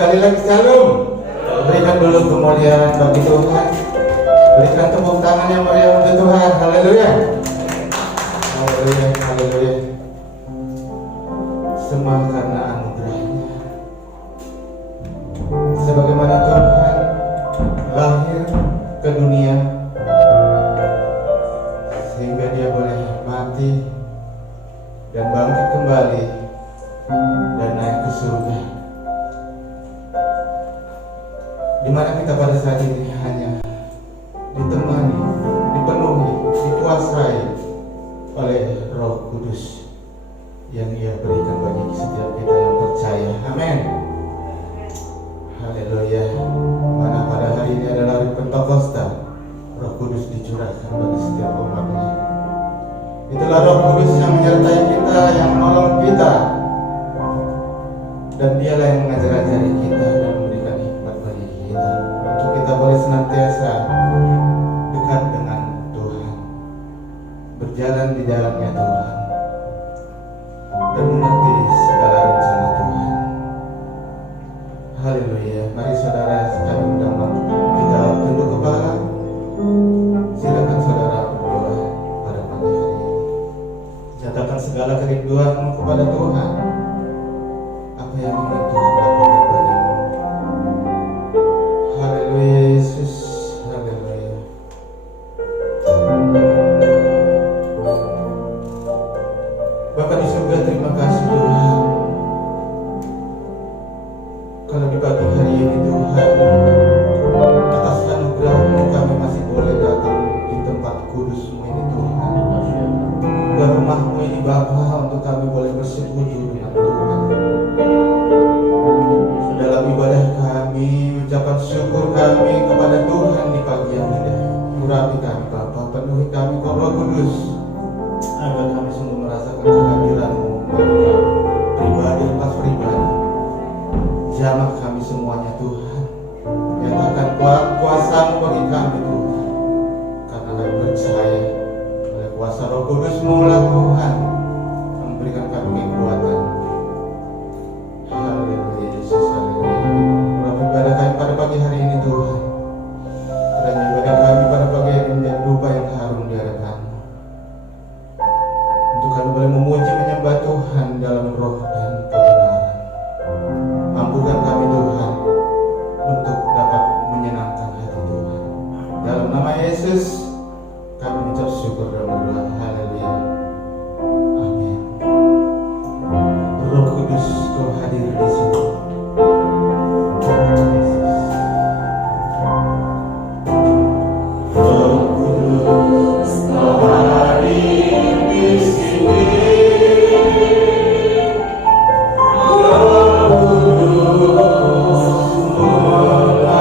sekali lagi shalom. Berikan dulu kemuliaan bagi Tuhan. Berikan tepuk tangan yang meriah untuk Tuhan. Haleluya. Haleluya, haleluya. Semua karena anugerahnya. Sebagaimana Tuhan lahir ke dunia sehingga dia boleh mati dan bangkit kembali dan naik ke surga, di mana kita pada saat ini hanya ditemani, dipenuhi, dikuasai oleh Roh Kudus yang Ia berikan bagi setiap kita yang percaya. Amin. Haleluya. Mana pada hari ini adalah hari Pentakosta, Roh Kudus dicurahkan bagi setiap umatnya. Itulah Roh Kudus yang menyertai kita, yang menolong kita, dan Dialah yang mengajar-ajari kita dan memberikan hikmat bagi kita untuk kita boleh senantiasa dekat dengan Tuhan, berjalan di dalamnya Tuhan, dan mengerti segala rencana Tuhan. Haleluya. Mari saudara, kami undang kita tunduk kepala. Silakan saudara berdoa pada pagi hari ini. Nyatakan segala kerinduanmu kepada Tuhan. Apa yang ingin Tuhan lakukan bagimu. Haleluya Yesus. Haleluya. Bapa di surga, terima kasih Tuhan. Kalau di pagi hari ini Tuhan, atas anugerah-Mu kami masih boleh datang di tempat kudus-Mu ini Tuhan, ke rumah-Mu ini Bapa, untuk kami boleh bersekutu dengan Tuhan. Dalam ibadah kami, ucapan syukur kami kepada Tuhan di pagi yang indah. Urapi kami Bapa, penuhi kami Roh Kudus, agar kami sungguh merasakan kehadiran-Mu bagi kami, pribadi lepas pribadi. Jamah kami semuanya Tuhan. Nyatakan kuasa-Mu bagi kami Tuhan, karena kami percaya oleh kuasa Roh Kudus-Mu lah Tuhan memberikan kami kekuatan. Haleluya Yesus, haleluya. Urapi ibadah kami pada pagi hari ini Tuhan. Kiranya ibadah kami pada pagi hari ini menjadi dupa yang harum di hadapan-Mu, untuk kami boleh memuji menyembah Tuhan dalam roh dan kebenaran. Mampukan kami Tuhan untuk dapat menyenangkan hati Tuhan. Dalam nama Yesus kami mengucap syukur dan berdoa. Haleluya. Amin. Roh Kudus, Kau hadir di sini. Roh Kudus, Kau hadir di sini. Roh Kudus mengasihimu.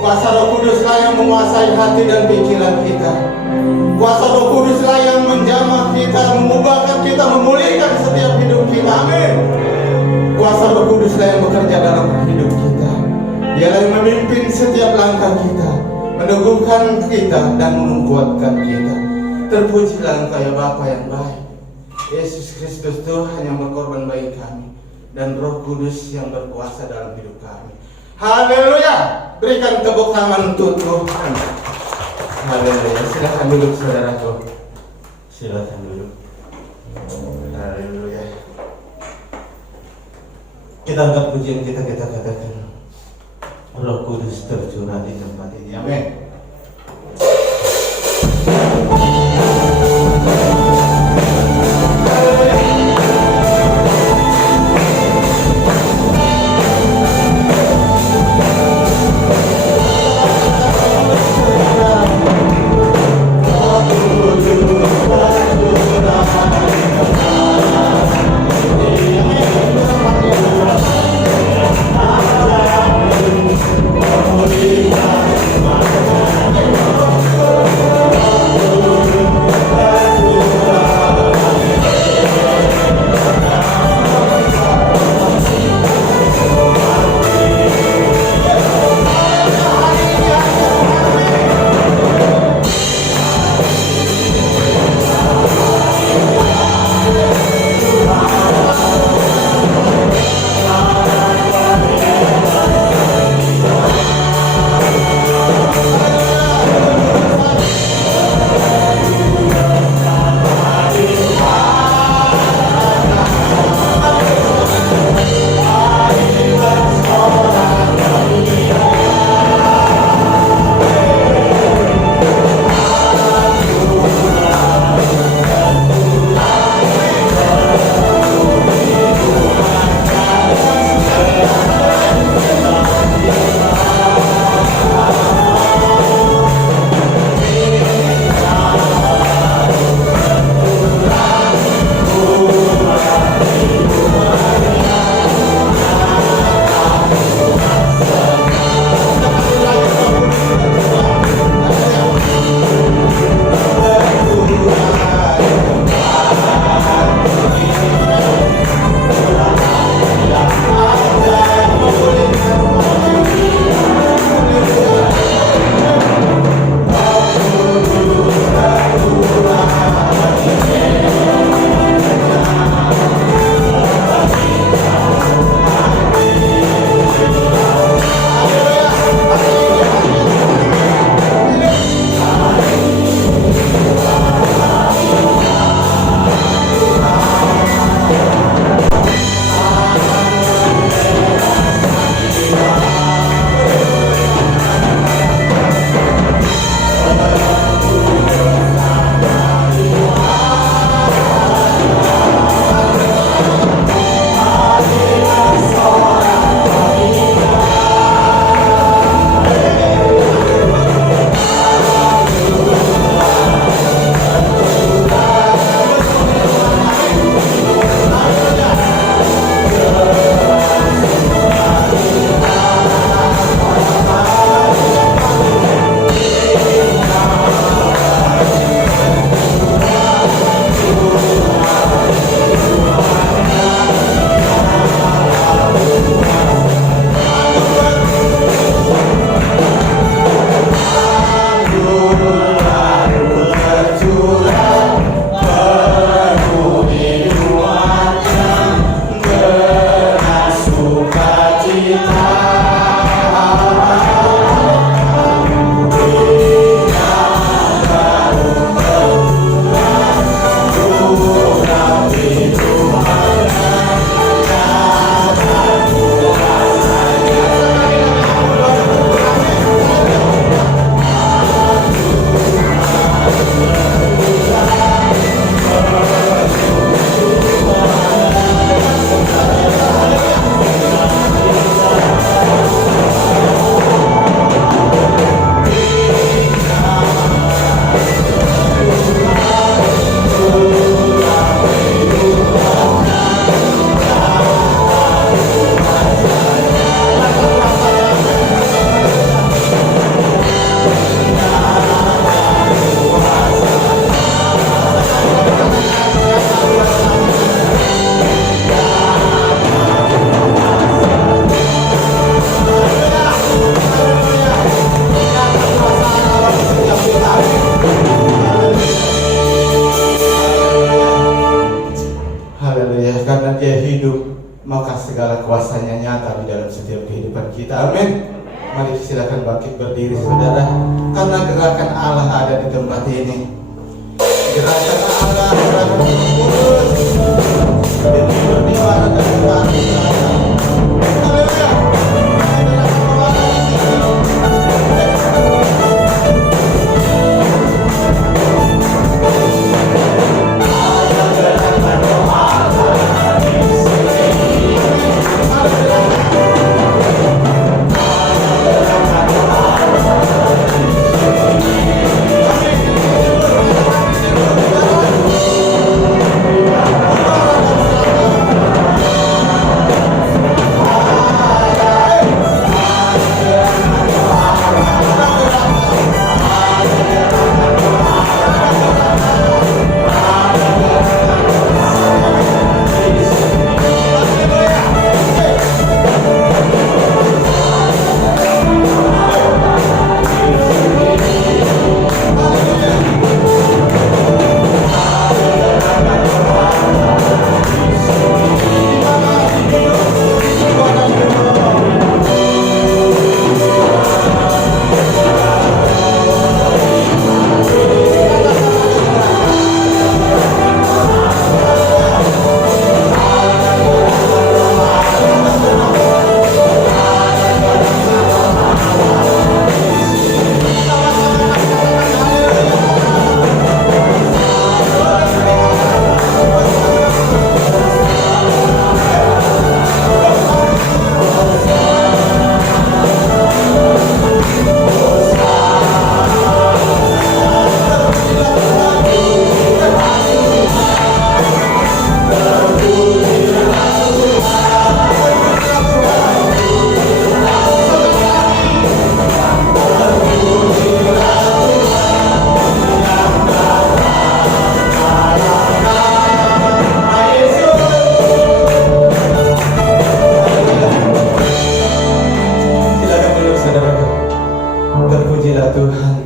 Kuasa Roh Kuduslah yang menguasai hati dan pikiran kita. Kuasa Roh Kuduslah yang menjamah kita, mengubahkan kita, memulihkan setiap hidup kita. Amin. Kuasa Roh Kuduslah yang bekerja dalam hidup kita. Dialah yang memimpin setiap langkah kita, meneguhkan kita dan menguatkan kita. Terpujilah Engkau ya Bapa yang baik. Yesus Kristus Tuhan yang berkorban bagi kami, dan Roh Kudus yang berkuasa dalam hidup kami. Haleluya. Berikan tepuk tangan untuk Tuhan. Haleluya. Silakan duduk saudaraku. Silakan duduk. Haleluya. Kita angkat pujian kita katakan, Roh Kudus tercurah di tempat ini. Amin. Holy God, my God. kuasanya nyata di dalam setiap kehidupan kita. Amin. Mari silakan bangkit berdiri saudara, karena gerakan Allah ada di tempat ini. Gerakan Allah, gerakan Kudus, demi berdimana dan dibagi Allah. Haleluya.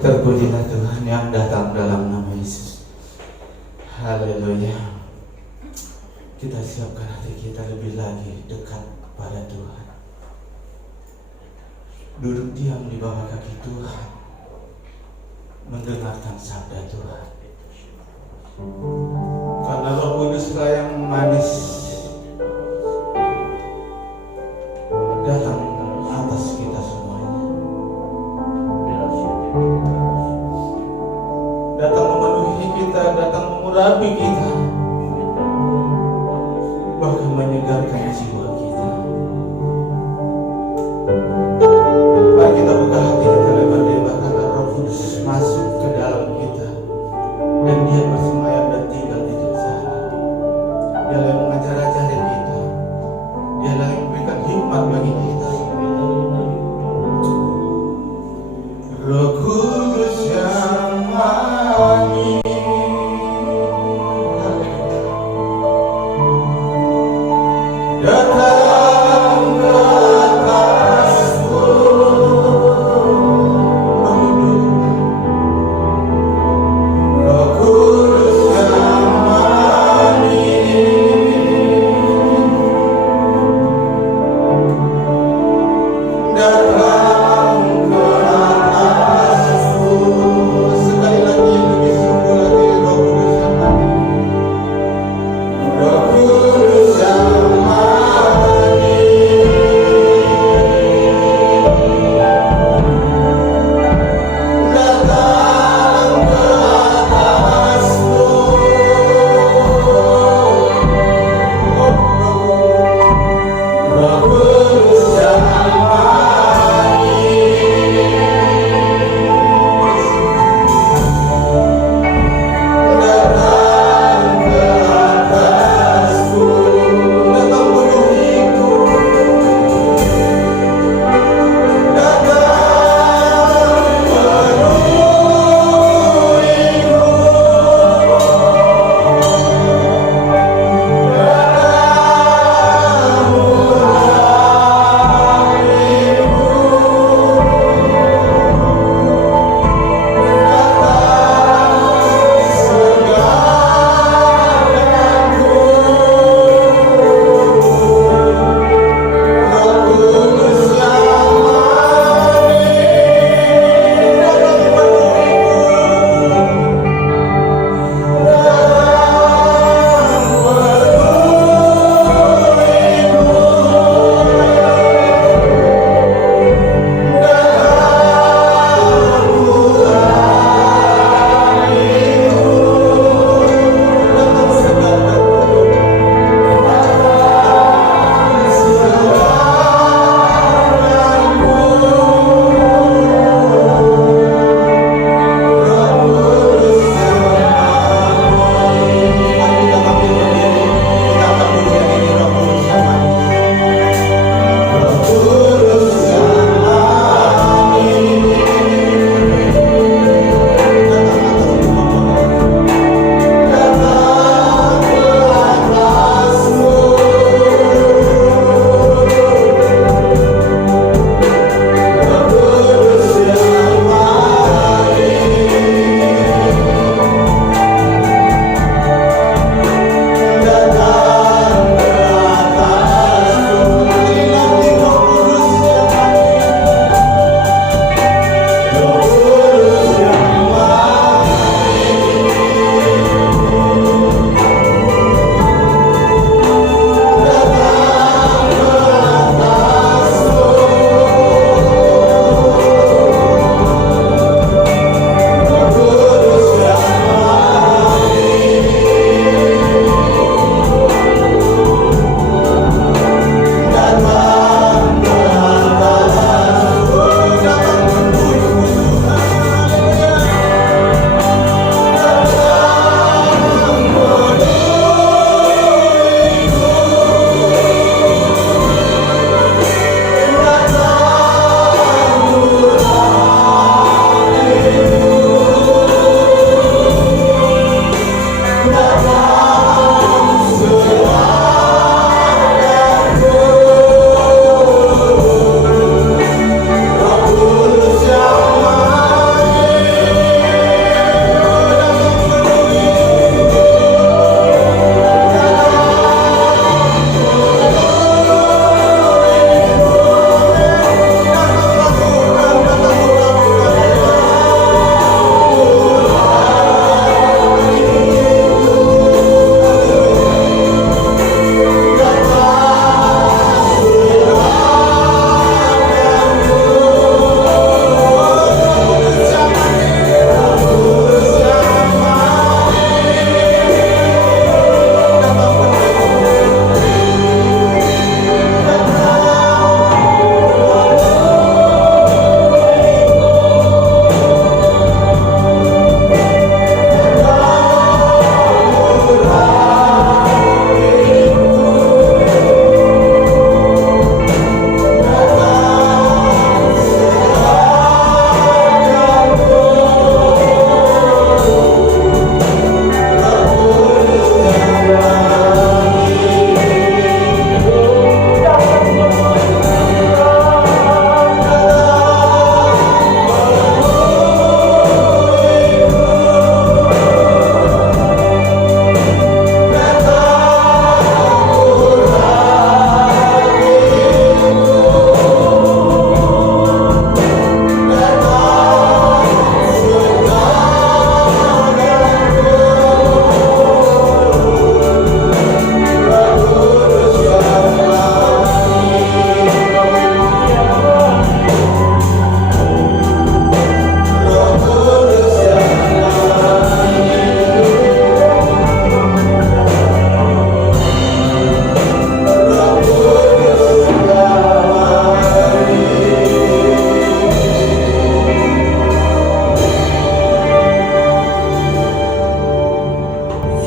Terpujilah Tuhan yang datang dalam nama Yesus. Haleluya. Kita siapkan hati kita lebih lagi dekat kepada Tuhan. Duduk diam di bawah kaki Tuhan, mendengarkan sabda Tuhan. Karena Roh Kuduslah yang manis datang atas kita semuanya, datang memenuhi kita, datang mengurapi kita, bahkan menyegarkan jiwa kita. Mari kita buka hati kita lebar-lebar, karena Roh Kudus masuk ke dalam kita dan Dia bersemayam dan tinggal di sana. Dia yang mengajar-ajari kita, Dia yang memberikan hikmat bagi kita. Roh Kudus yang manis datang ke atasku. Roh Kudus yang manis datang ke atasku.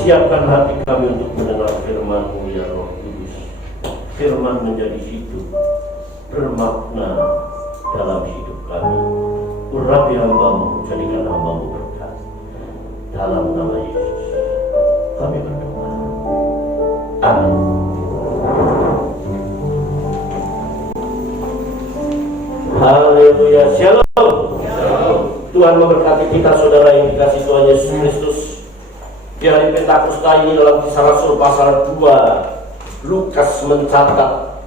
Siapkan hati kami untuk mendengar firman-Mu ya Roh Kudus. Firman menjadi hidup, bermakna dalam hidup kami. Urapi hamba-Mu, jadikan hamba-Mu berkat. Dalam nama Yesus kami berdoa. Amin. Haleluya. Shalom. Tuhan memberkati kita saudara yang dikasihi Tuhan Yesus Kristus. Di hari Pentakosta ini dalam Kisah Rasul pasal 2, Lukas mencatat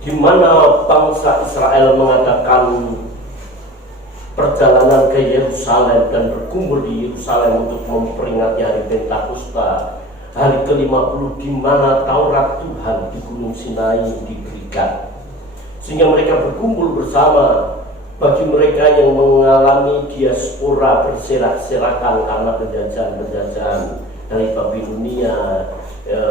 di mana bangsa Israel mengadakan perjalanan ke Yerusalem dan berkumpul di Yerusalem untuk memperingati hari Pentakosta, hari ke-50 di mana Taurat Tuhan di Gunung Sinai diberikan. Sehingga mereka berkumpul bersama. Bagi mereka yang mengalami diaspora berserak-serakan karena penjajahan-penjajahan dari Babilonia,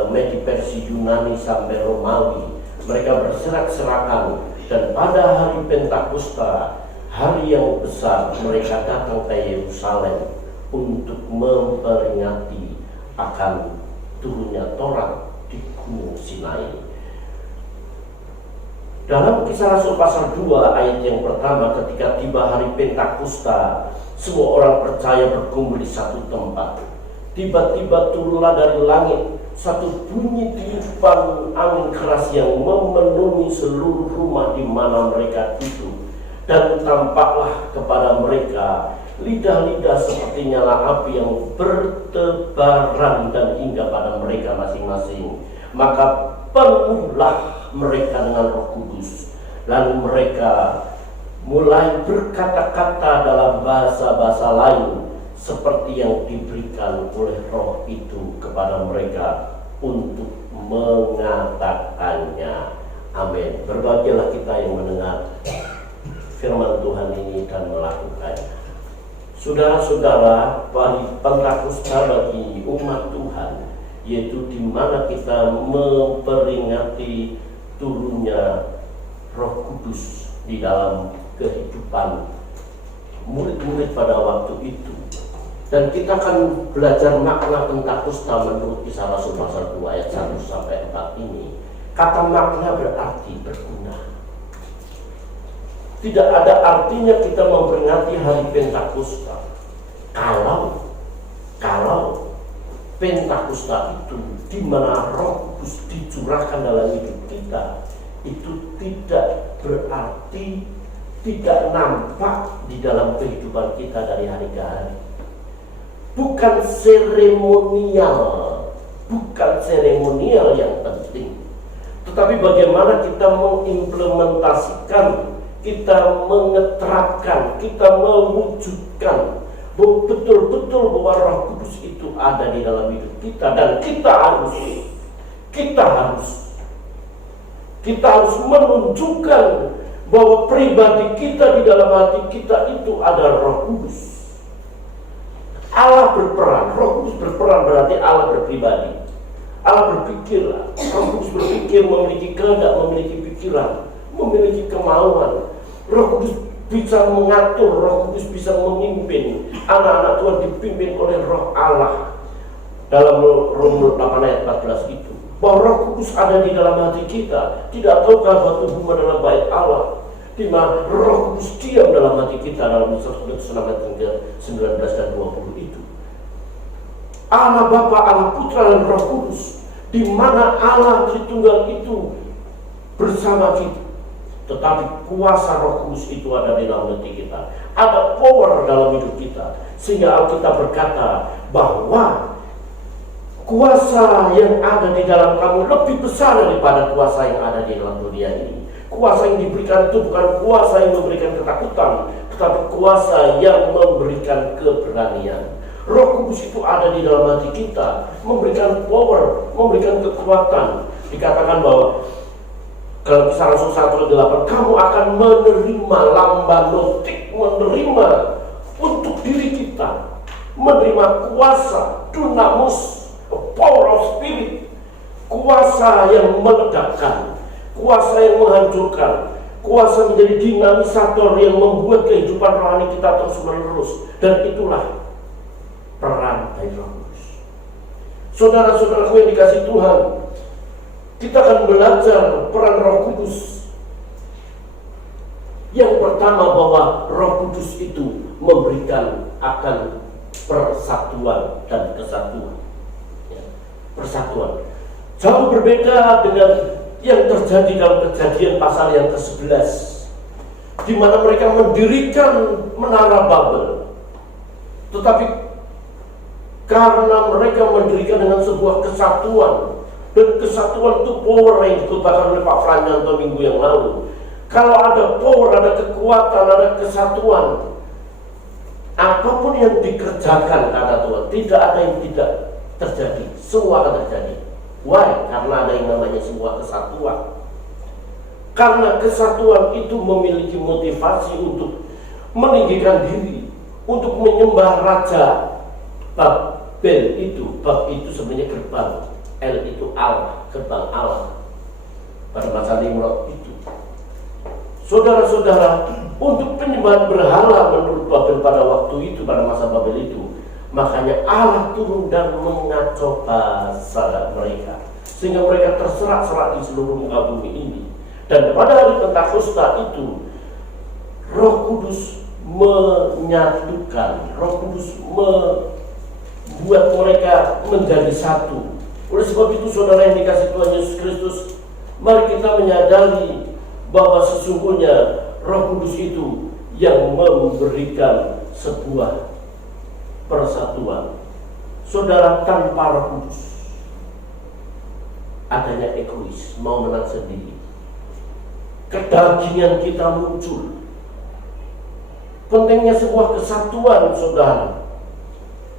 Medi Persia, Yunani sampai Romawi, mereka berserak-serakan. Dan pada hari Pentakosta, hari yang besar, mereka datang ke Yerusalem untuk memperingati akan turunnya Taurat di Gunung Sinai. Dalam Kisah Rasul pasal 2 ayat yang pertama, ketika tiba hari Pentakosta, semua orang percaya berkumpul di satu tempat. Tiba-tiba turunlah dari langit satu bunyi tiupan angin keras yang memenuhi seluruh rumah di mana mereka duduk. Dan tampaklah kepada mereka lidah-lidah seperti nyala api yang bertebaran dan hingga pada mereka masing-masing. Maka penuhlah mereka dengan Roh Kudus, lalu mereka mulai berkata-kata dalam bahasa-bahasa lain seperti yang diberikan oleh Roh itu kepada mereka untuk mengatakannya. Amin. Berbahagialah kita yang mendengar firman Tuhan ini dan melakukannya. Saudara-saudara, bagi Pentakosta bagi umat Tuhan, yaitu di mana kita memperingati turunnya Roh Kudus di dalam kehidupan murid-murid pada waktu itu. Dan kita akan belajar makna Pentakosta menurut Kisah Rasul pasal 2 ayat 1 sampai 4 ini. Kata makna berarti berguna. Tidak ada artinya kita memperingati hari Pentakosta kalau Pentakosta itu di mana Roh Kudus dicurahkan dalam hidup kita, itu tidak berarti tidak nampak di dalam kehidupan kita dari hari ke hari. Bukan seremonial yang penting, tetapi bagaimana kita mengimplementasikan, kita mengeterapkan, kita mewujudkan bahwa betul-betul bahwa Roh Kudus itu ada di dalam hidup kita. Dan kita harus menunjukkan bahwa pribadi kita di dalam hati kita itu ada Roh Kudus. Allah berperan, Roh Kudus berperan berarti Allah berpribadi. Allah berpikir, Roh Kudus berpikir, memiliki kehendak, memiliki pikiran, memiliki kemauan. Roh Kudus bisa mengatur, Roh Kudus bisa memimpin. Anak-anak Tuhan dipimpin oleh Roh Allah. Dalam Roma 8 ayat 14 itu, bahwa Roh Kudus ada di dalam hati kita. Tidak tahukah bahwa tubuhmu adalah bait Allah, di mana Roh Kudus diam dalam hati kita, dalam 1 Korintus 6 ayat 19 dan 20 itu. Allah Bapa, Allah Putra dan Roh Kudus, di mana Allah Tritunggal itu bersama kita. Tetapi kuasa Roh Kudus itu ada di dalam hati kita. Ada power dalam hidup kita. Sehingga Alkitab berkata bahwa kuasa yang ada di dalam kamu lebih besar daripada kuasa yang ada di dalam dunia ini. Kuasa yang diberikan itu bukan kuasa yang memberikan ketakutan, tetapi kuasa yang memberikan keberanian. Roh Kudus itu ada di dalam hati kita, memberikan power, memberikan kekuatan. Dikatakan bahwa kalau Kisah Rasul 1:8, kamu akan menerima lambanotik, menerima untuk diri kita, menerima kuasa, dunamus, power of spirit, kuasa yang meledakkan, kuasa yang menghancurkan, kuasa menjadi dinamisator yang membuat kehidupan rohani kita terus menerus. Dan itulah peran dari Roh Kudus. Saudara-saudaraku yang dikasih Tuhan, kita akan belajar peran Roh Kudus. Yang pertama, bahwa Roh Kudus itu memberikan akan persatuan dan kesatuan. Ya, persatuan. Jauh berbeda dengan yang terjadi dalam Kejadian pasal yang ke-11, di mana mereka mendirikan menara Babel. Tetapi karena mereka mendirikan dengan sebuah kesatuan, dan kesatuan itu power yang dikatakan oleh Pak Franyanto minggu yang lalu. Kalau ada power, ada kekuatan, ada kesatuan, apapun yang dikerjakan, kata Tuhan, tidak ada yang tidak terjadi, semua akan terjadi. Why? Karena ada yang namanya sebuah kesatuan. Karena kesatuan itu memiliki motivasi untuk meninggikan diri, untuk menyembah Raja Babel itu. Bab itu sebenarnya gerbang, L itu Allah, gerbang Allah. Pada masa Nimrod itu, saudara-saudara, untuk penyembahan berhala menurut Babel pada waktu itu, pada masa Babel itu, makanya Allah turun dan mengacau bahasa mereka, sehingga mereka terserak-serak di seluruh muka bumi ini. Dan pada hari Pentakosta itu, Roh Kudus menyatukan, Roh Kudus membuat mereka menjadi satu. Oleh sebab itu, saudara yang dikasih Tuhan Yesus Kristus, mari kita menyadari bahwa sesungguhnya Roh Kudus itu yang memberikan sebuah persatuan. Saudara, tanpa Roh Kudus adanya egois, mau menang sendiri. Kedagingan kita muncul. Pentingnya sebuah kesatuan, saudara.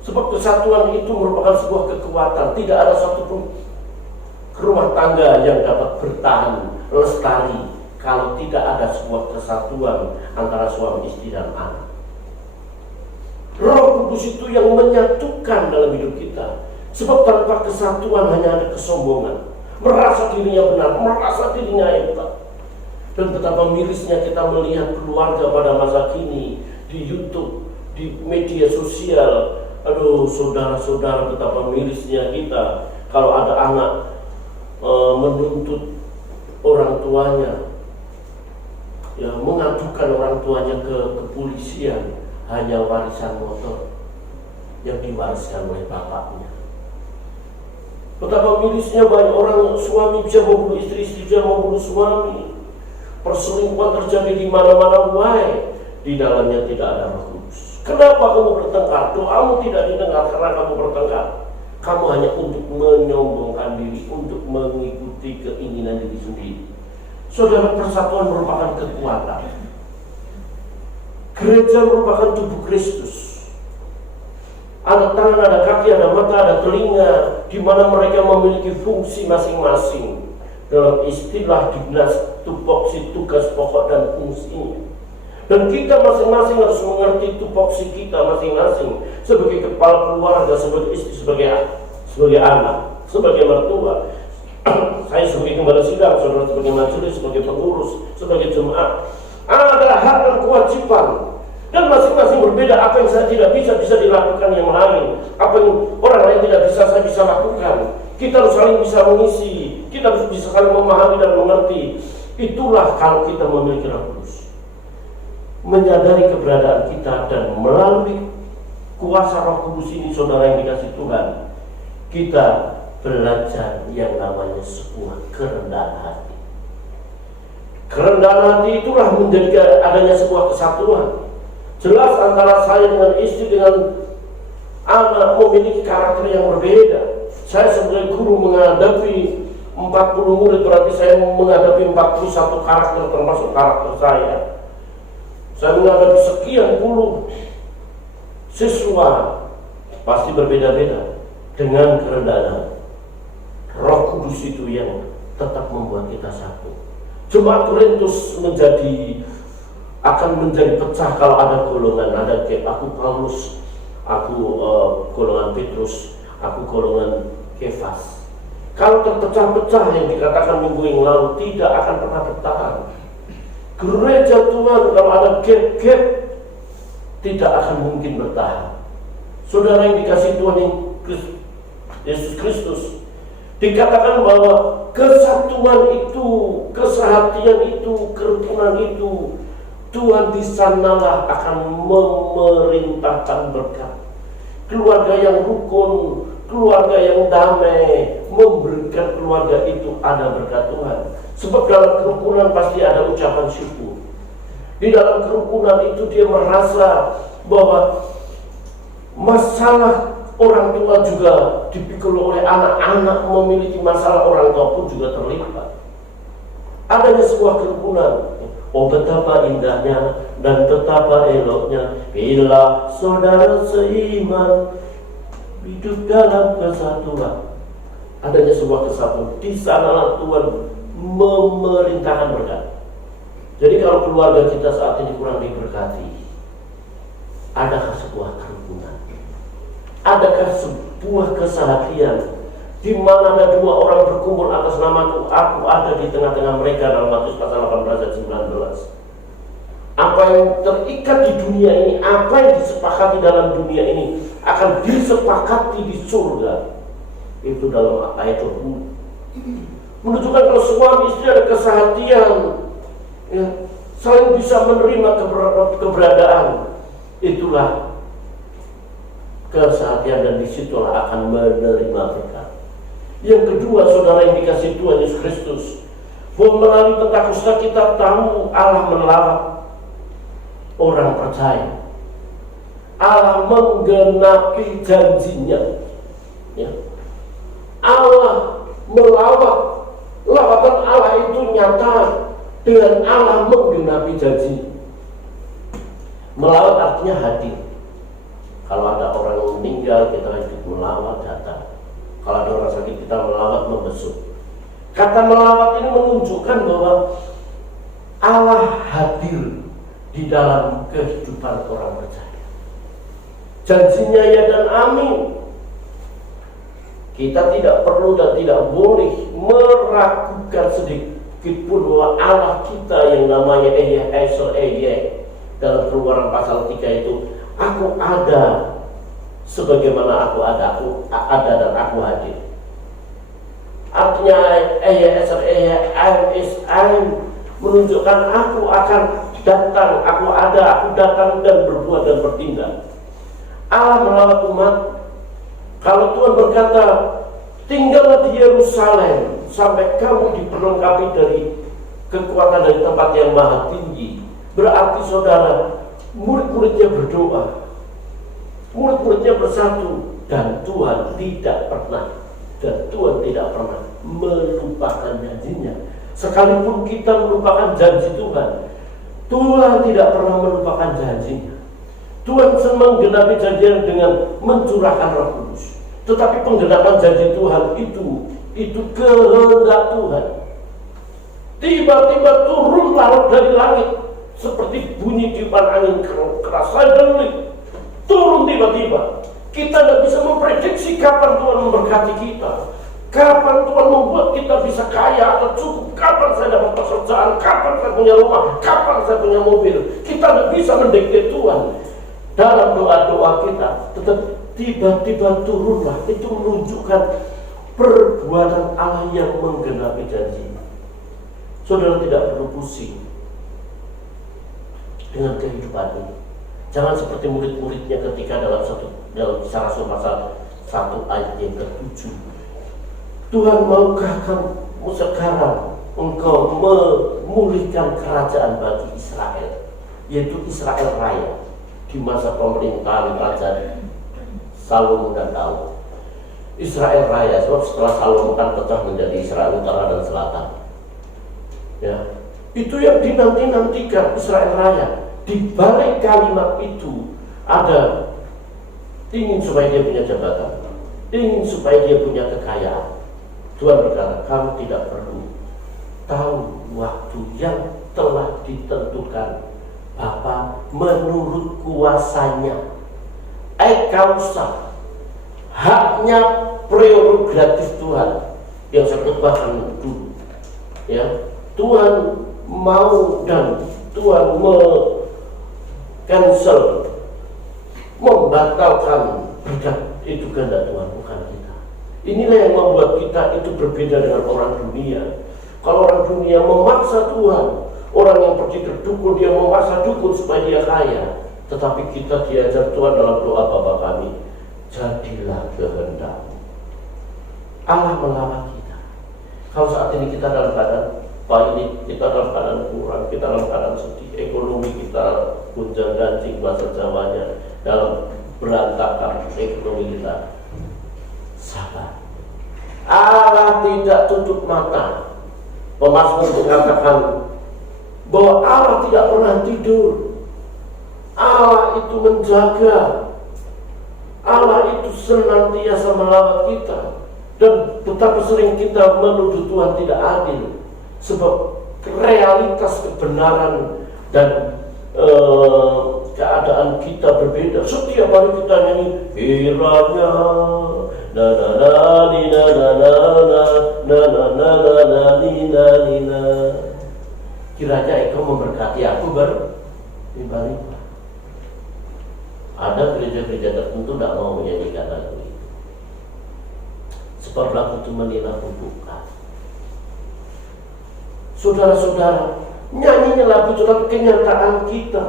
Sebab kesatuan itu merupakan sebuah kekuatan. Tidak ada satupun rumah tangga yang dapat bertahan lestari kalau tidak ada sebuah kesatuan antara suami istri dan anak. Roh Kudus itu yang menyatukan dalam hidup kita. Sebab tanpa kesatuan hanya ada kesombongan, merasa dirinya benar, merasa dirinya hebat. Dan betapa mirisnya kita melihat keluarga pada masa kini di YouTube, di media sosial. Aduh, saudara-saudara, betapa mirisnya kita kalau ada anak menuntut orang tuanya, ya, mengadukan orang tuanya ke kepolisian hanya warisan motor yang diwariskan oleh bapaknya. Betapa mirisnya banyak orang, suami bisa membunuh istri, istri bisa membunuh suami. Perselingkuhan terjadi di mana-mana, why? Di dalamnya tidak ada Roh Kudus. Kenapa kamu bertengkar? Doamu tidak didengar karena kamu bertengkar. Kamu hanya untuk menyombongkan diri, untuk mengikuti keinginan diri sendiri. Saudara, persatuan merupakan kekuatan. Gereja merupakan tubuh Kristus. Ada tangan, ada kaki, ada mata, ada telinga, di mana mereka memiliki fungsi masing-masing. Dalam istilah dinas, tupoksi, tugas pokok dan fungsinya. Dan kita masing-masing harus mengerti tupoksi kita masing-masing sebagai kepala keluarga, sebagai istri, sebagai anak, sebagai mertua. Saya sebagai gembala sidang, saudara sebagai majelis, sebagai pengurus, sebagai jemaat. Ada hak dan kewajiban, dan masing-masing berbeda. Apa yang saya tidak bisa dilakukan yang lain. Apa yang orang lain tidak bisa, saya bisa lakukan. Kita harus saling bisa mengisi, kita harus bisa saling memahami dan mengerti. Itulah kalau kita memiliki Roh Kudus, menyadari keberadaan kita, dan melalui kuasa Roh Kudus ini, saudara yang dikasih Tuhan, kita belajar yang namanya sebuah kerendahan hati. Kerendahan hati itulah menjadi adanya sebuah kesatuan. Jelas antara saya dengan istri, dengan anak memiliki karakter yang berbeda. Saya sebagai guru menghadapi 40 murid, berarti saya menghadapi 41 karakter termasuk karakter saya. Saya menghadapi sekian puluh siswa, pasti berbeda-beda. Dengan kerendahan Roh Kudus itu yang tetap membuat kita satu. Jemaat Korintus akan menjadi pecah kalau ada golongan, ada kayak aku Paulus, aku golongan Petrus, aku golongan Kefas. Kalau terpecah-pecah yang dikatakan minggu yang lalu, tidak akan pernah bertahan. Gereja Tuhan kalau ada gap-gap, tidak akan mungkin bertahan. Saudara yang dikasih Tuhan yang Yesus Kristus. Dikatakan bahwa kesatuan itu, kesehatian itu, kerukunan itu, Tuhan di sanalah akan memerintahkan berkat. Keluarga yang rukun, keluarga yang damai, memberikan keluarga itu ada berkat Tuhan. Sebab dalam kerukunan pasti ada ucapan syukur. Di dalam kerukunan itu dia merasa bahwa masalah orang tua juga dipikul oleh anak-anak, memiliki masalah orang tua pun juga terlibat. Adanya sebuah kerukunan. Oh, betapa indahnya dan betapa eloknya bila saudara seiman hidup dalam kesatuan. Adanya sebuah kesatuan. Di sanalah Tuhan memerintahkan berkat. Jadi kalau keluarga kita saat ini kurang diberkati, adakah sebuah kerukunan? Adakah sebuah kesehatian di mana ada dua orang berkumpul atas namaku, aku ada di tengah-tengah mereka, dalam Matius pasal 18 ayat 19. Apa yang terikat di dunia ini, apa yang disepakati dalam dunia ini akan disepakati di surga. Itu dalam ayat 20. Menunjukkan kalau suami istri ada kesehatian, ya, saling bisa menerima keberadaan. Itulah kesehatian, dan disitulah akan menerima berkat. Yang kedua, saudara yang dikasih Tuhan Yesus Kristus, bahwa melalui Pentakosta kita tahu Allah melawat orang percaya. Allah menggenapi janjinya. Ya. Allah melawat, lawatan Allah itu nyata dengan Allah menggenapi janji. Melawat artinya hadir. Kalau ada orang yang meninggal, kita hidup melawat datang. Kalau ada orang sakit, kita melawat membesuk. Kata melawat ini menunjukkan bahwa Allah hadir di dalam kehidupan orang percaya. Janjinya ya dan amin. Kita tidak perlu dan tidak boleh meragukan sedikit pun bahwa Allah kita yang namanya dalam Keluaran pasal 3 itu, aku ada sebagaimana aku ada dan aku hadir. Artinya menunjukkan aku akan datang, aku ada, aku datang dan berbuat dan bertindak. Allah melawat umat. Kalau Tuhan berkata, tinggallah di Yerusalem sampai kamu diperlengkapi dari kekuatan dari tempat yang maha tinggi, berarti saudara, murid-muridnya berdoa, murid-muridnya bersatu, dan Tuhan tidak pernah melupakan janjinya. Sekalipun kita melupakan janji Tuhan, Tuhan tidak pernah melupakan janjinya. Tuhan senang menggenapi janjinya dengan mencurahkan Roh Kudus. Tetapi penggenapan janji Tuhan itu kehendak Tuhan. Tiba-tiba turun laut dari langit seperti bunyi tiupan angin keras, suddenly turun tiba-tiba. Kita tidak bisa memprediksi kapan Tuhan memberkati kita, kapan Tuhan membuat kita bisa kaya atau cukup, kapan saya dapat pekerjaan, kapan saya punya rumah, kapan saya punya mobil. Kita tidak bisa mendikte Tuhan dalam doa-doa kita, tetapi tiba-tiba turunlah. Itu menunjukkan perbuatan Allah yang menggenapi janji. Saudara tidak perlu pusing dengan kehidupan ini. Jangan seperti murid-muridnya ketika dalam Kisah Rasul pasal 1 ayat yang ke-7. Tuhan, maukah kamu sekarang engkau memulihkan kerajaan bagi Israel, yaitu Israel Raya, di masa pemerintahan Raja Salomo dan Daud. Israel Raya, sebab setelah Salomo kan pecah menjadi Israel Utara dan Selatan. Ya, itu yang dinanti-nantikan Israel Raya. Di balik kalimat itu ada ingin supaya dia punya jabatan, ingin supaya dia punya kekayaan. Tuhan berkata, kamu tidak perlu tahu waktu yang telah ditentukan Bapa menurut kuasanya. Kausa, haknya prerogatif Tuhan yang saya katakan dulu. Ya, Tuhan mau dan Tuhan cancel, membatalkan berkat itu kehendak Tuhan, bukan kita. Inilah yang membuat kita itu berbeda dengan orang dunia. Kalau orang dunia memaksa Tuhan, orang yang pergi ke dukun, dia memaksa dukun supaya dia kaya. Tetapi kita diajar Tuhan dalam doa Bapa kami, jadilah kehendak-Mu. Allah melawat kita. Kalau saat ini kita dalam keadaan pahit, kita dalam keadaan kurang, kita dalam keadaan sedih, ekonomi kita gunjang ganjing bahasa Jawanya, dalam berantakan ekonomi kita, sabar. Allah tidak tutup mata. Pemazmur mengatakan bahwa Allah tidak pernah tidur. Allah itu menjaga. Allah itu senantiasa melawat kita. Dan betapa sering kita menuduh Tuhan tidak adil. Sebab realitas kebenaran dan keadaan kita berbeda. Setiap hari kita nyanyi kiranya na na na ni na na na na na na na na na ni na ni na. Kiranya Engkau memberkati aku berlimpah-limpah. Ada gereja-gereja tertentu tidak mau menyanyikan lagu itu. Sebab lagu itu menilai bukan. Saudara-saudara, nyanyinya lagu itu tapi kenyataan kita.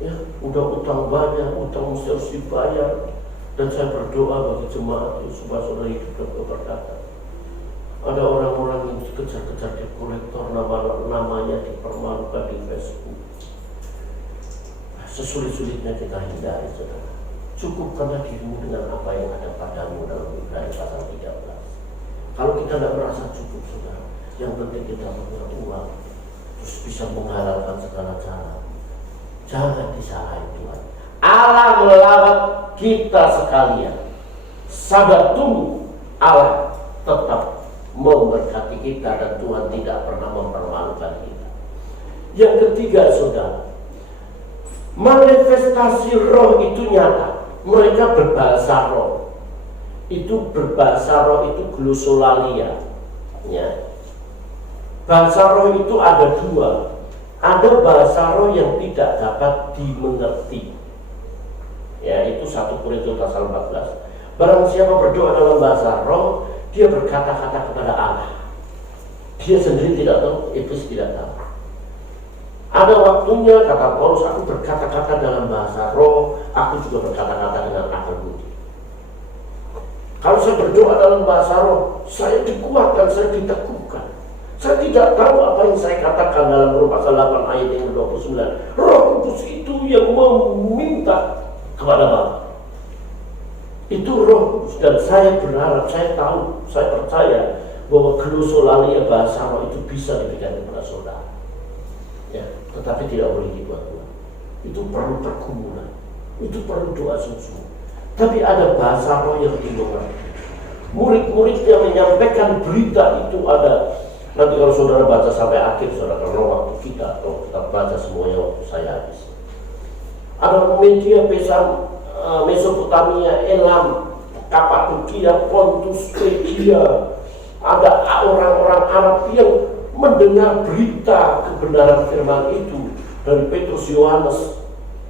Ya, udah utang banyak, utang mesti harus dibayar. Dan saya berdoa bagi jemaat supaya saudara hidup dan keberkatan. Ada orang-orang yang dikejar-kejar di kolektor, namanya dipermalukan di Facebook. Sesulit-sulitnya kita hindari, saudara. Cukupkanlah dirimu dengan apa yang ada padamu dalam Ibrani pasal 13. Kalau kita tidak merasa cukup, saudara, yang penting kita punya uang, terus bisa menghalalkan segala cara. Jangan disalahin Tuhan. Allah melawat kita sekalian. Sabar tunggu, Allah tetap memberkati kita dan Tuhan tidak pernah mempermalukan kita. Yang ketiga, saudara, manifestasi roh itu nyata. Mereka berbahasa roh. Itu berbahasa roh itu glosolalia. Ya. Bahasa roh itu ada dua. Ada bahasa roh yang tidak dapat dimengerti. Ya, itu 1 Korintus pasal 14. Barang siapa berdoa dalam bahasa roh, dia berkata-kata kepada Allah. Dia sendiri tidak tahu, iblis tidak tahu. Ada waktunya, kata Paulus, aku berkata-kata dalam bahasa roh, aku juga berkata-kata dengan akal budi. Kalau saya berdoa dalam bahasa roh, saya dikuatkan, saya diteguhkan. Saya tidak tahu apa yang saya katakan dalam Roma pasal 8 ayat yang 29. Roh Kudus itu yang meminta kepada Bapa. Itu Roh Kudus, dan saya berharap, saya tahu, saya percaya bahwa glosolalia bahasa roh itu bisa diberikan kepada saudara. Ya, tetapi tidak boleh dibuat-buat. Itu perlu pergumulan, itu perlu doa sungguh. Tapi ada bahasa roh yang dimengerti. Murid-murid yang menyampaikan berita itu ada. Nanti kalau saudara baca sampai akhir, saudara, karena waktu kita, kalau kita baca semuanya waktu saya habis. Ada media Mesopotamia, Elam, Kapadokia, Pontus, Phrygia. Ada orang-orang Arab yang mendengar berita kebenaran firman itu dari Petrus, Yohanes,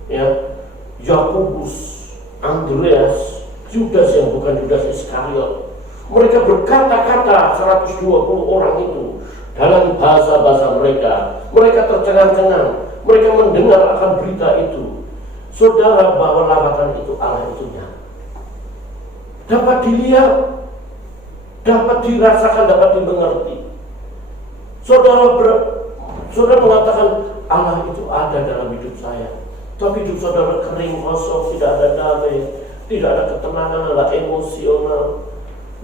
ya, Yakobus, Andreas, Yudas yang bukan Yudas Iskariot. Mereka berkata-kata 120 orang itu dalam bahasa-bahasa mereka. Mereka tercengang-cengang. Mereka mendengar akan berita itu. Saudara, bahwa lawatan itu Allah itu nyata. Dapat dilihat, dapat dirasakan, dapat dimengerti. Saudara mengatakan Allah itu ada dalam hidup saya. Tapi hidup saudara kering, kosong, tidak ada damai, tidak ada ketenangan, ada emosional,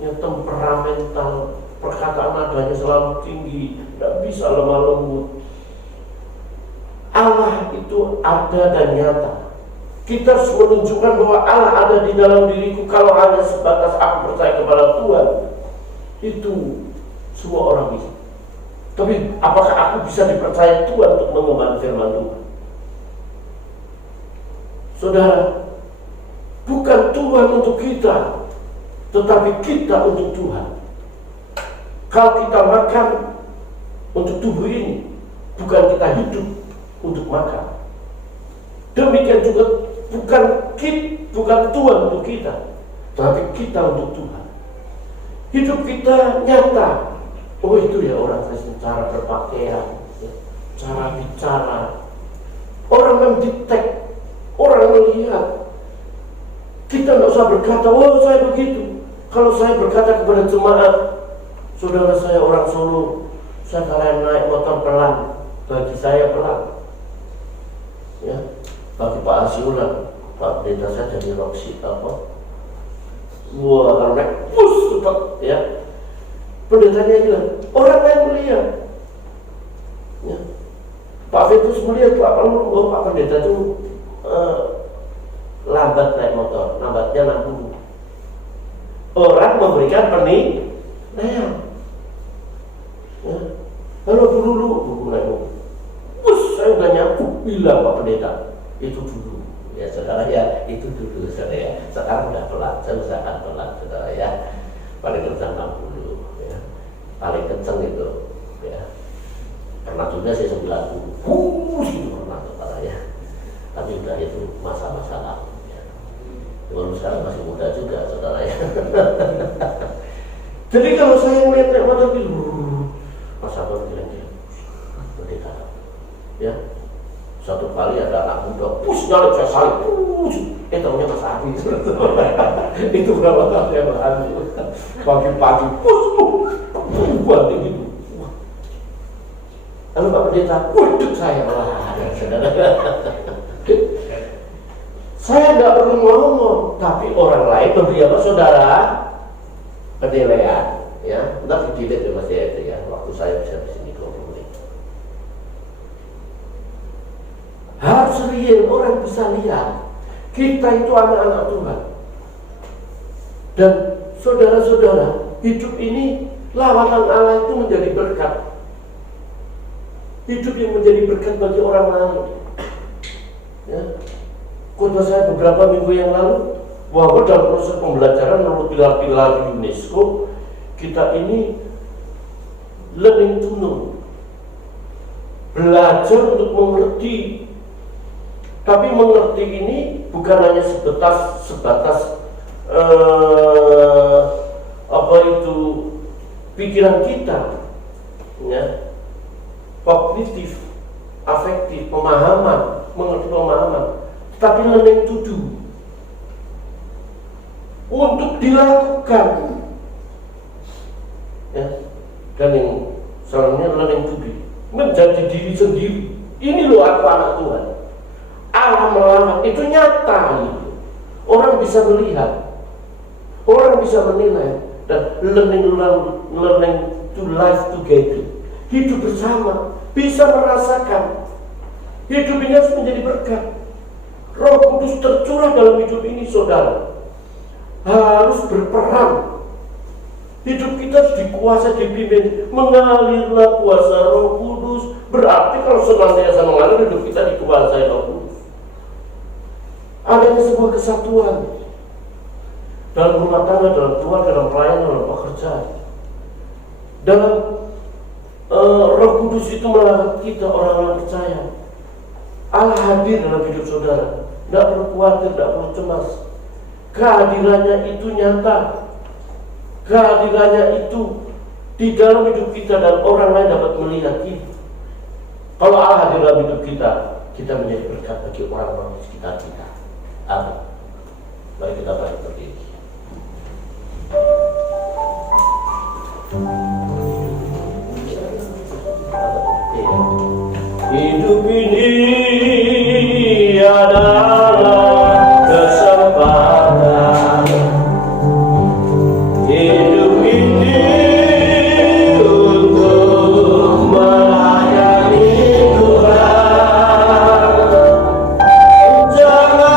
yang temperamental, perkataan nadanya selalu tinggi, tidak bisa lemah lembut. Allah itu ada dan nyata. Kita harus menunjukkan bahwa Allah ada di dalam diriku. Kalau hanya sebatas aku percaya kepada Tuhan, itu semua orang bisa. Tapi apakah aku bisa dipercaya Tuhan untuk mengemban firman Tuhan? Saudara, bukan Tuhan untuk kita, tetapi kita untuk Tuhan. Kalau kita makan untuk tubuh ini, bukan kita hidup untuk makan. Demikian juga bukan Tuhan untuk kita, tetapi kita untuk Tuhan. Hidup kita nyata. Oh itu ya orang Kristen, cara berpakaian, ya, cara bicara. Orang mendetek, orang melihat. Kita nggak usah berkata, oh saya begitu. Kalau saya berkata kepada jemaat, saudara saya orang Solo, saya kalian naik motor pelan, bagi saya pelan. Ya, bagi Pak Asiulan, Pak Pendeta saya jadi Roxy apa? Wah, kalau naik, bus cepat, ya. Pendetanya bilang, orang lain melihat. Ya. Pak Petrus melihat Pak Pendeta itu lambat naik motor, lambatnya 60. Orang memberikan penilaian. Ya. Kalau dulu naik mobil, bus saya udah nyampe, bilang Pak Pendeta, itu dulu. Ya saudara ya, itu dulu saudara ya. Sekarang udah pelan, saya usahakan pelan saudara ya. Paling kencang 60 ya. Paling kencang itu ya. Karena juga saya 90, gitu pernah saudara ya. Tapi udah itu masa-masa lalu ya. Walaupun sekarang masih muda juga saudara ya. Jadi kalau saya melihat naik motor itu, masa bilang dia, Pendeta ya. Satu kali ada anak muda, push nyalip saya salib, tahunya Mas Abi. Itu berapa kali saya berhasil. Pagi-pagi, push, buat gitu. Lalu Pak Pendeta, waduh saya malah ada saudara. Saya nggak perlu ngomong, tapi orang lain memberi apa saudara? Penilaian, ya. Entah di-delete ya Mas ya, itu ya. Waktu saya bisa di sini 20 menit. Harus real, orang bisa lihat kita itu anak-anak Tuhan. Dan saudara-saudara, hidup ini lawatan Allah itu menjadi berkat. Hidup yang menjadi berkat bagi orang lain. Ya. Khotbah saya beberapa minggu yang lalu, bahwa dalam proses pembelajaran menurut pilar-pilar UNESCO, kita ini learning to know, belajar untuk mengerti. Tapi mengerti ini bukan hanya sebatas apa itu pikiran kita, ya, kognitif, afektif, pemahaman, mengerti pemahaman, tapi learning to do, untuk dilakukan, ya, dan yang selanjutnya learning to be, menjadi diri sendiri. Ini loh aku anak Tuhan. Allah melarang itu nyata gitu. Orang bisa melihat, orang bisa menilai, dan learning to live together, hidup bersama, bisa merasakan. Hidup ini harus menjadi berkat. Roh Kudus tercurah dalam hidup ini saudara, harus berperan. Hidup kita harus dikuasai, dipimpin, mengalirlah kuasa Roh Kudus. Berarti kalau senantiasa mengalir, hidup kita dikuasai Roh Kudus. Adanya sebuah kesatuan dalam rumah tangga, dalam keluarga, dalam pelayanan, dalam pekerjaan. Dalam Roh Kudus itu melarang kita orang-orang percaya. Allah hadir dalam hidup saudara. Tidak perlu khawatir, tidak perlu cemas. Kehadirannya itu nyata. Kehadirannya itu di dalam hidup kita dan orang lain dapat melihat kita. Kalau Allah hadir dalam hidup kita, kita menjadi berkat bagi orang-orang di sekitar kita. Amin. Mari kita balik berdiri. Hidup ini adalah kesempatan. Hidup ini untuk melayani Tuhan. Jangan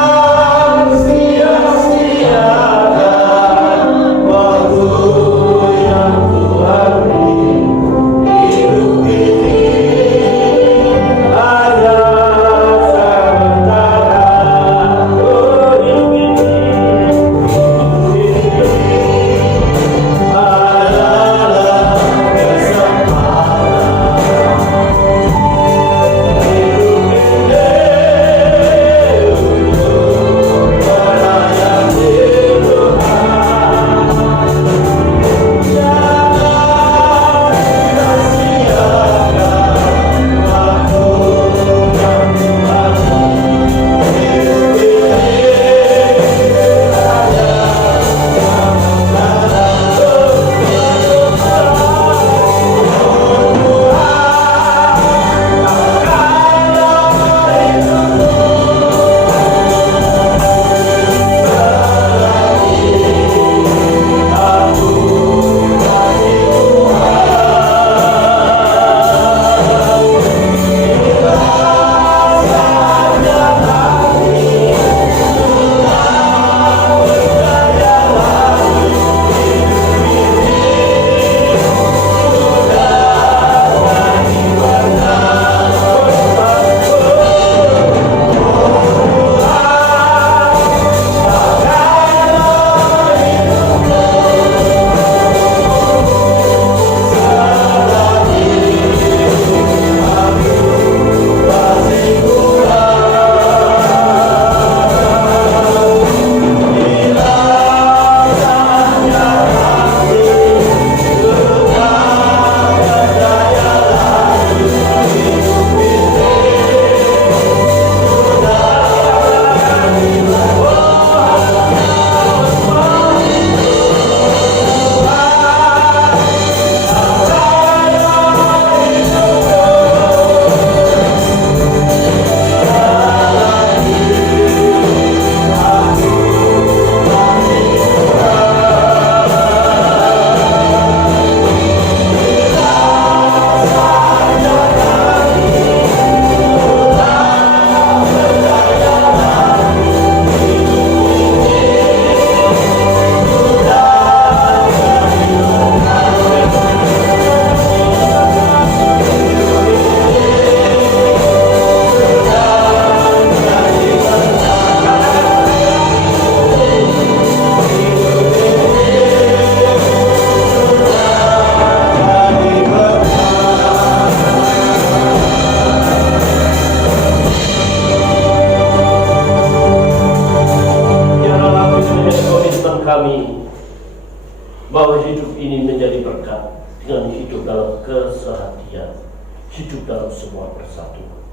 persatuan.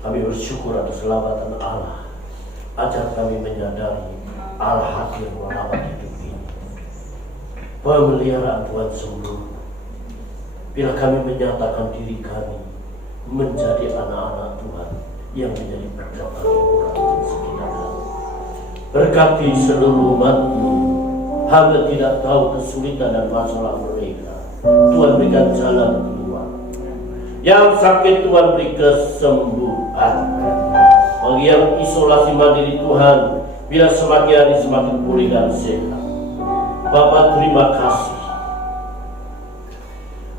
Kami bersyukur atas lawatan Allah. Ajar kami menyadari Allah hadir melawat hidup ini. Pemeliharaan Tuhan sungguh. Bila kami menyatakan diri kami menjadi anak-anak Tuhan yang menjadi berkat bagi orang sekitar kami. Berkati seluruh umat-Mu, hamba tidak tahu kesulitan dan masalah mereka. Tuhan berikan jalan keluar. Yang sakit Tuhan beri kesembuhan. Bagi yang isolasi mandiri Tuhan, bila semakin hari semakin pulih dan sehat. Bapa, terima kasih.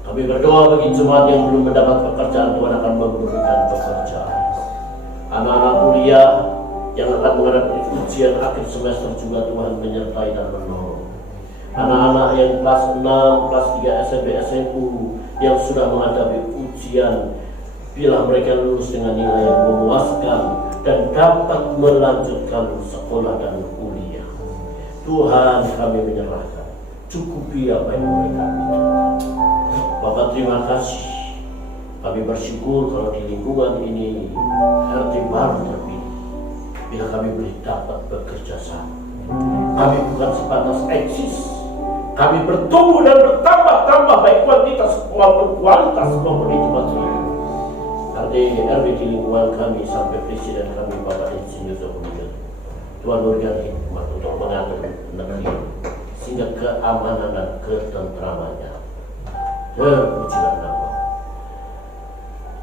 Kami berdoa bagi jemaat yang belum mendapat pekerjaan, Tuhan akan memberikan pekerjaan. Anak-anak kuliah yang akan menghadapi ujian akhir semester juga Tuhan menyertai dan menolong. Anak-anak yang kelas 6, kelas 3 SMP, SMU yang sudah menghadapi ujian, bila mereka lulus dengan nilai yang memuaskan dan dapat melanjutkan sekolah dan kuliah. Tuhan, kami menyerahkan, cukupi apa yang mereka butuhkan. Bapak, terima kasih. Kami bersyukur kalau di lingkungan ini RT baru terpilih. Bila kami boleh dapat bekerja sama, kami bukan sebatas eksis. Kami bertumbuh dan bertambah-tambah baik kuantitas maupun kualitas maupun individu. Nanti RW di lingkungan kami sampai presiden kami Bapak Insinyur Joko Widodo. Tuhan berikan hikmat untuk mengatur negeri sehingga keamanan dan ketentramannya terwujudlah nama.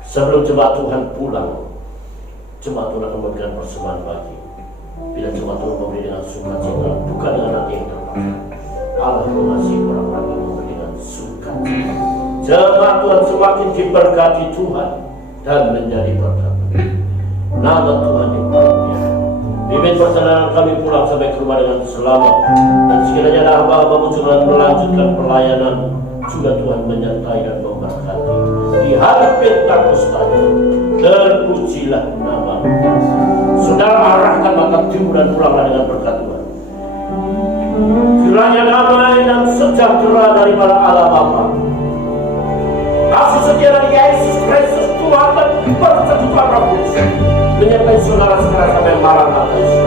Sebelum jemaat Tuhan pulang, jemaat Tuhan akan memberikan persembahan bagi. Bila jemaat Tuhan memberi dengan sukacita, bukan dengan hati yang terbakar. Allah mengasihi orang-orang yang memberi dengan sukacita. Jemaat Tuhan semakin diberkati Tuhan dan menjadi berkat. Nama Tuhan dimuliakan. Bimbing perjalanan kami pulang sampai ke rumah dengan selamat, dan sekiranya hamba-hamba-Mu juga melanjutkan pelayanan, juga Tuhan menyertai dan memberkati. Di hari Pentakustanya, terpujilah nama-Mu. Saudara arahkan mata timur dan pulanglah dengan berkat Tuhan. Kiranya damai dan sejahtera daripada Allah Bapa, kasih setia dari Yesus Kristus Tuhan dan persekutuan Roh Kudus menyertai saudara sekarang sampai Maranatha.